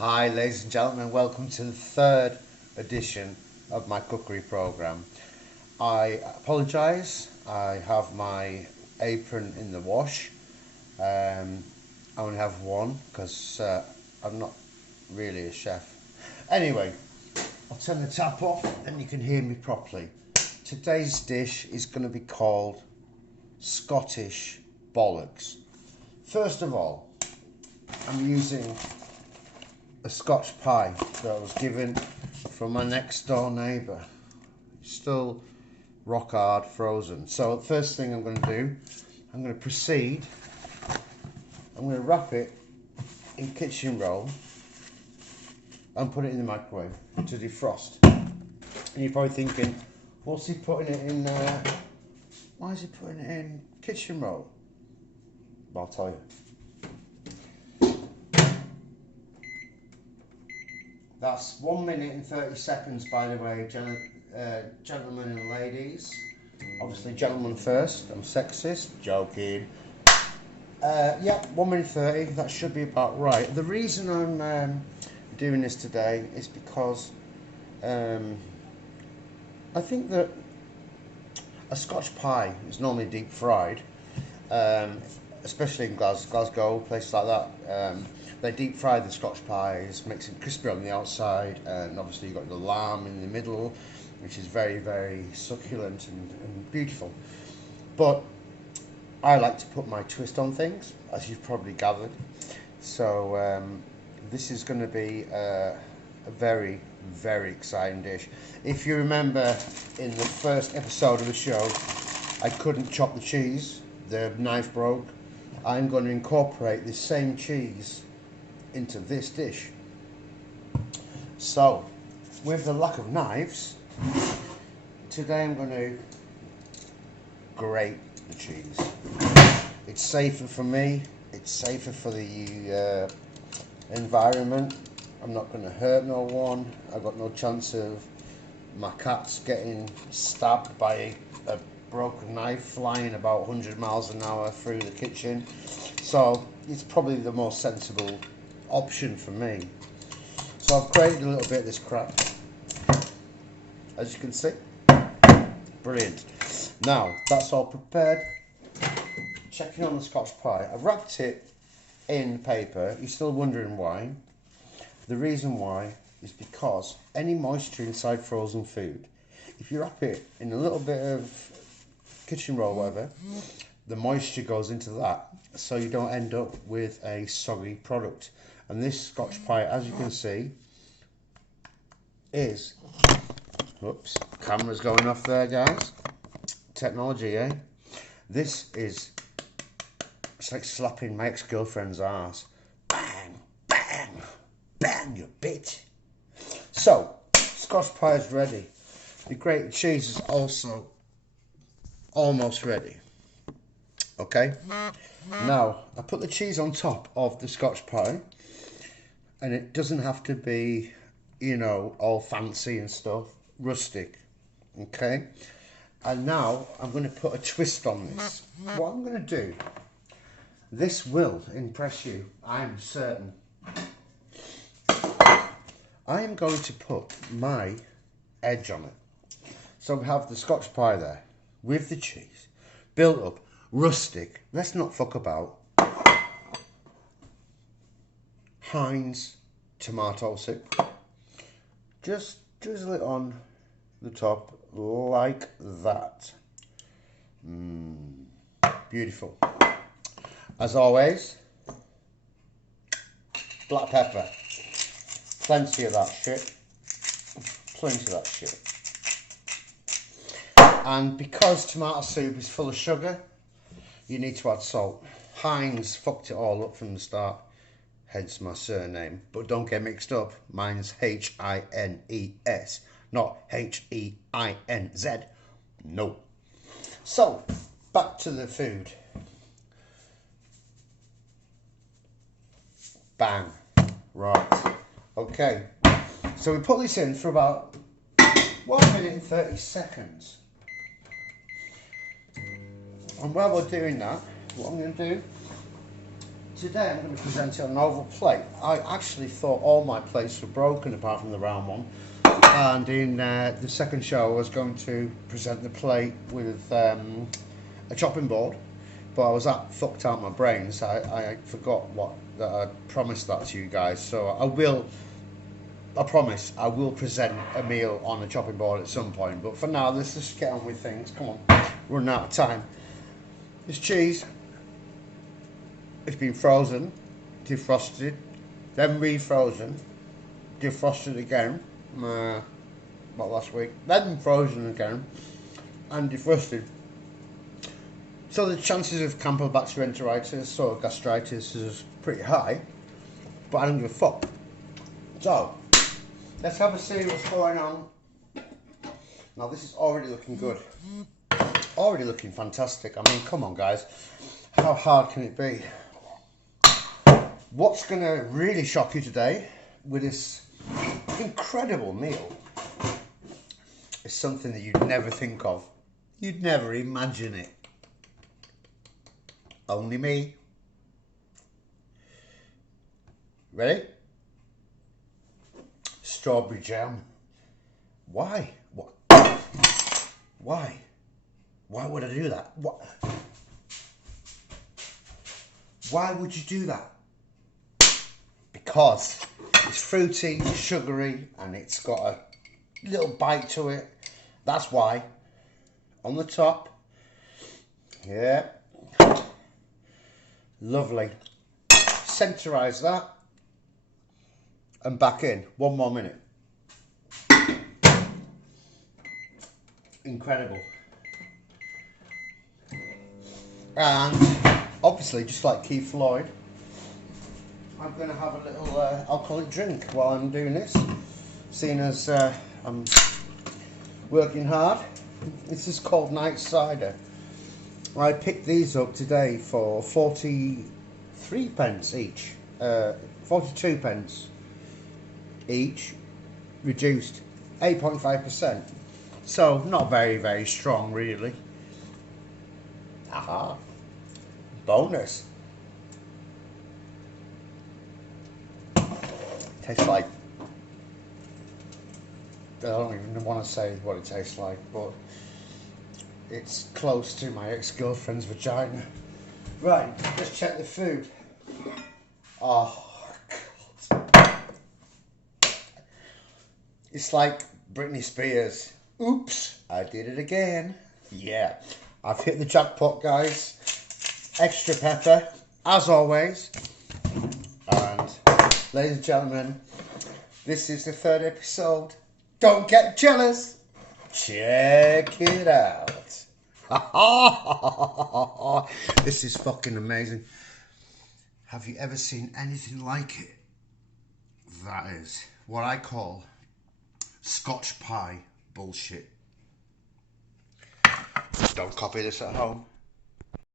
Hi ladies and gentlemen, welcome to the third edition of my cookery programme. I apologise, I have my apron in the wash. I only have one because I'm not really a chef. Anyway, I'll turn the tap off and you can hear me properly. Today's dish is going to be called Scottish bollocks. First of all, I'm using a Scotch pie that I was given from my next door neighbour. Still rock hard frozen. So the first thing I'm going to do, I'm going to proceed. I'm going to wrap it in kitchen roll and put it in the microwave to defrost. And you're probably thinking, what's he putting it in? Why is he putting it in kitchen roll? Well, I'll tell you. That's 1 minute and 30 seconds, by the way, gentlemen and ladies. Obviously, gentlemen first. I'm sexist. Joking. Yeah, 1 minute 30. That should be about right. The reason I'm doing this today is because I think that a Scotch pie is normally deep fried, especially in Glasgow, places like that. They deep fry the Scotch pies, makes it crispy on the outside, and obviously you've got the lamb in the middle, which is very, very succulent and beautiful. But I like to put my twist on things, as you've probably gathered. So this is going to be a very, very exciting dish. If you remember in the first episode of the show, I couldn't chop the cheese, the knife broke. I'm going to incorporate this same cheese into this dish. So, with the lack of knives, today I'm going to grate the cheese. It's safer for me, it's safer for the environment. I'm not going to hurt no one. I've got no chance of my cats getting stabbed by a broken knife flying about 100 miles an hour through the kitchen. So it's probably the most sensible option for me. So I've created a little bit of this crap, as you can see. Brilliant. Now that's all prepared. Checking on the Scotch pie. I've wrapped it in paper. You're still wondering why? The reason why is because any moisture inside frozen food, if you wrap it in a little bit of kitchen roll, whatever, the moisture goes into that, so you don't end up with a soggy product. And this Scotch pie, as you can see, is, whoops, camera's going off there, guys. Technology, eh? This is, it's like slapping my ex-girlfriend's arse. Bang, bang, bang, you bitch. So, Scotch pie is ready. The grated cheese is also almost ready. Okay, now I put the cheese on top of the Scotch pie, and it doesn't have to be, you know, all fancy and stuff, rustic. Okay, and now I'm going to put a twist on this. What I'm going to do, this will impress you, I'm certain. I am going to put my edge on it. So we have the Scotch pie there with the cheese, built up, rustic. Let's not fuck about. Heinz tomato soup. Just drizzle it on the top like that. Beautiful. As always, black pepper. Plenty of that shit. Plenty of that shit. And because tomato soup is full of sugar, you need to add salt. Heinz fucked it all up from the start, hence my surname. But don't get mixed up, mine's H-I-N-E-S, not H-E-I-N-Z. No. So, back to the food. Bang. Right. Okay. So we put this in for about 1 minute and 30 seconds. And while we're doing that, what I'm going to do, today I'm going to present it on an oval plate. I actually thought all my plates were broken apart from the round one. And in the second show I was going to present the plate with a chopping board. But I was that fucked out my brains, I forgot that I promised that to you guys. So I promise I will present a meal on a chopping board at some point. But for now, let's just get on with things. Come on, running out of time. This cheese, it's been frozen, defrosted, then refrozen, defrosted again, about last week, then frozen again, and defrosted. So the chances of Campylobacter enteritis or gastritis is pretty high, but I don't give a fuck. So, let's have a see what's going on. Now this is already looking good. Already looking fantastic. I mean, come on guys. How hard can it be? What's going to really shock you today with this incredible meal is something that you'd never think of. You'd never imagine it. Only me. Ready? Strawberry jam. Why? What? Why? Why would I do that? What? Why would you do that? Because it's fruity, sugary, and it's got a little bite to it. That's why. On the top. Yeah. Lovely. Centerize that. And back in. 1 more minute. Incredible. And obviously, just like Keith Floyd, I'm going to have a little alcoholic drink while I'm doing this, seeing as I'm working hard. This is called Night Cider. I picked these up today for 43 pence each, 42 pence each, reduced 8.5%. So not very, very strong really. Aha, bonus. Tastes like, I don't even want to say what it tastes like, but it's close to my ex-girlfriend's vagina. Right, let's check the food. Oh, God. It's like Britney Spears. Oops, I did it again. Yeah, I've hit the jackpot, guys. Extra pepper, as always. And, ladies and gentlemen, this is the 3rd episode. Don't get jealous. Check it out. This is fucking amazing. Have you ever seen anything like it? That is what I call Scotch pie bullshit. Don't copy this at home.